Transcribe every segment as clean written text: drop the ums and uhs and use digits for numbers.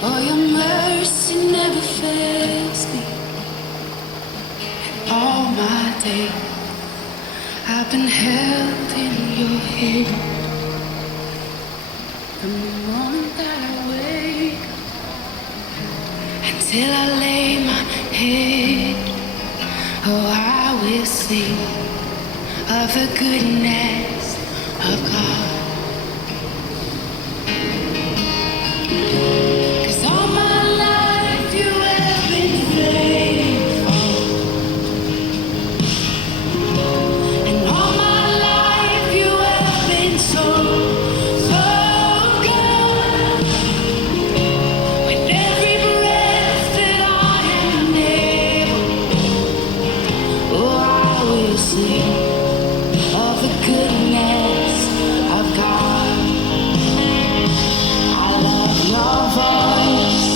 Oh, your mercy never fails me. All my day, I've been held in your hand. From the moment that I wake until I lay my head, oh, I will sing of the goodness of God. 'Cause all my life you have been faithful, and all my life you have been so, so good. With every breath that I am able, oh, I will sing of the goodness of God. I love your voice.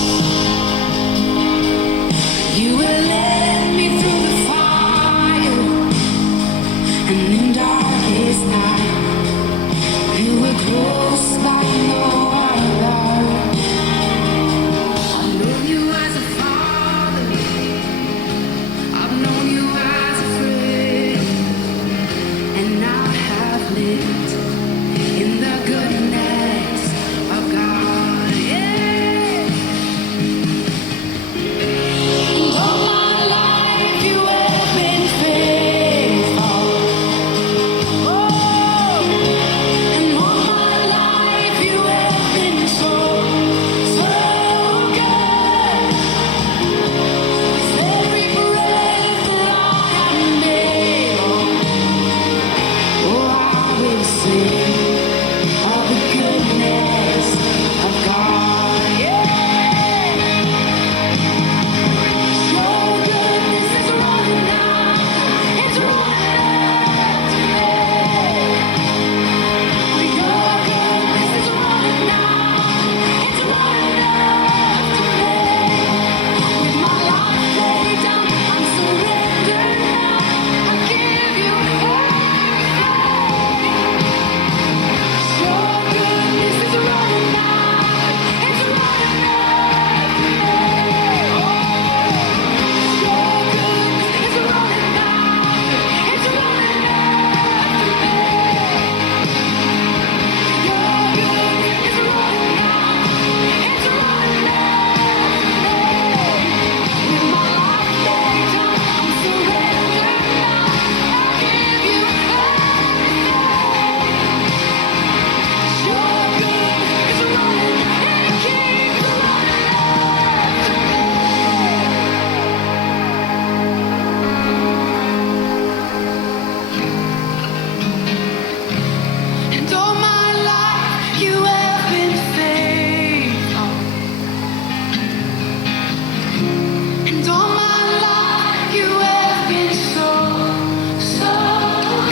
You will lead me through the fire, and in darkest night, you were close like no other. I've known you as a father, I've known you as a friend, and I have lived in the goodness of God. Yeah. And all my life you have been faithful. Oh, and all my life you have been so, so good. With every breath that I am able, oh, I will sing of the goodness of God. Yeah. Your goodness is running out. It's running after me. Your goodness is running out. It's running after me. With my life laid down, I'm surrendered now. I give you everything. Your goodness is running out. It's running after me. Your goodness is running out. It's running after me. Your goodness is running out. It's running after me. With my life laid down, I'm surrendered now. I give you everything. Your goodness is running, it keeps running after me. And all my life you have been faithful. And all my life you have been so, so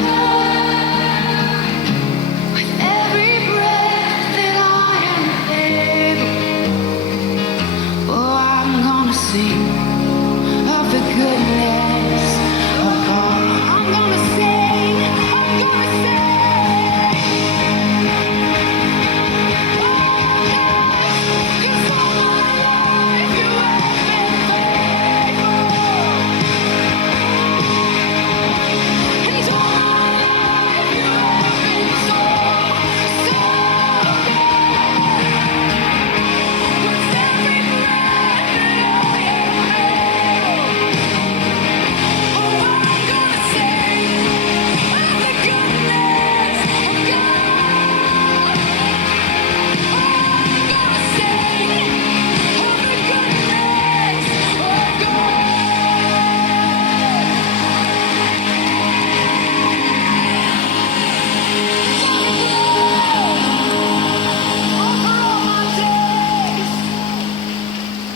good. With every breath that I am able, oh, I'm gonna sing